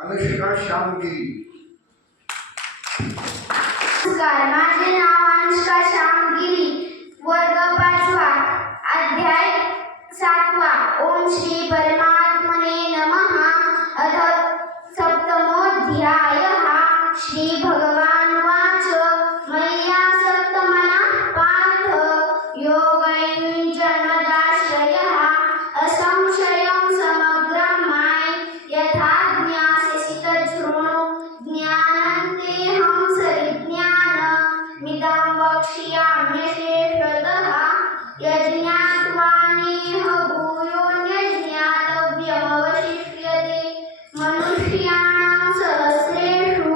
अनुष्का श्यामगिरी. नमस्कार, माझे नाव अनुष्का श्यामगिरी. वर्ग 5वा, अध्याय 7वा. ओम श्री परमात्मने नमः. अथ सप्तमोऽध्यायः. श्री भगवानुवाच मय्यासक्तमनः पार्थ योगयुञ्जन्मदाश्रयः असंशयं समग्रं मायि यथा ज्ञास्यसि तच्छृणु. ज्ञानन्तेऽहं सविज्ञानमिदं वक्ष्याम्यशेषतः. यज्ञात्वा नेह भूयोऽन्यज्ञातव्यमवशिष्यते. मनुष्याणां सहस्रेषु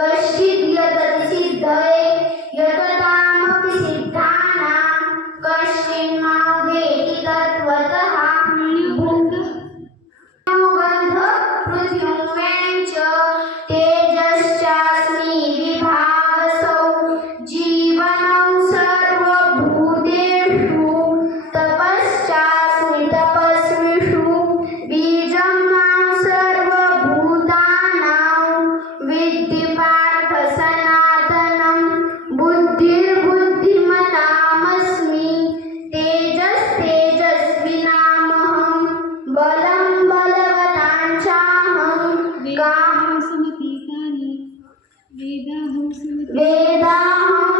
कश्चिद् यतति सिद्धये यततामपि सिद्धानां कश्चिन्मां वेति तत्त्वतः. गन्ध पृथिव्यां च तेजश्चास्मि विभावसौ. जीवनं सर्वभूतेषु तपश्चास्मि तपस्विषु. बीजं मां सर्वभूतानां विद्धि पार्थ सनातनं. बुद्धिर्बुद्धिमतामस्मि तेजस्तेजस्विनामहं. बलं बलवताञ्चाहं. वेदाहं